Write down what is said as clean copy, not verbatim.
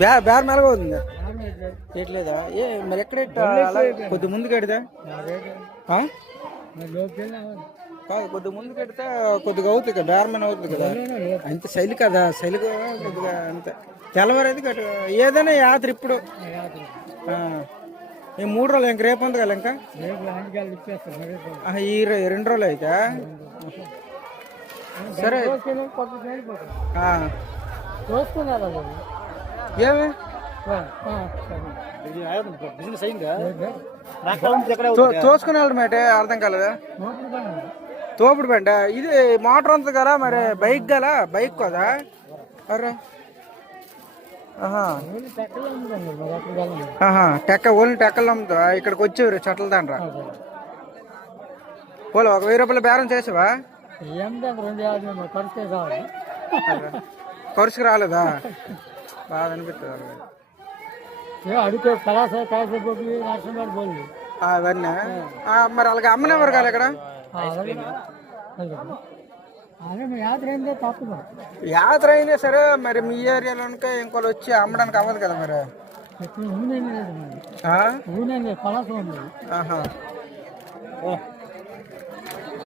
బేరం ఎలాగ అవుతుంది ఎట్లేదా ఏ మరి ఎక్కడ కొద్ది ముందు కడితే కాదు కొద్ది ముందు కడితే కొద్దిగా అవుతుంది కదా బేరమైన అవుతుంది కదా అంత శైలి కదా శైలి కొద్దిగా అంత తెల్లవారైతే కట్టు ఏదైనా యాత్ర ఇప్పుడు ఈ 3 రోజులు ఇంక రేపు ఉంది కదా ఇంకా ఈ 2 రోజులు అయితే సరే ఏమి తోసుకుని వెళ్ళడం అంటే అర్థం కాలేదా తోపుడు బండ ఇది మోటార్ ఉంది కదా మరి బైక్ గల బైక్ కదా అరే ఓన్లీ టెక్కలు అమ్ముతా ఇక్కడికి వచ్చేవారు చెట్ల దండ్రా పోలే ఒక 1000 రూపాయలు బేరం చేసావా ఖర్చుకు రాలేదా బాగా అనిపిస్తుంది అవన్నీ మరి అలాగే అమ్మనేవారు కాదు ఇక్కడ యాత్ర అయినా సరే మరి మీ ఏరియాలో ఇంకోళ్ళు వచ్చి అమ్మడానికి అవ్వదు కదా మరి ఆహా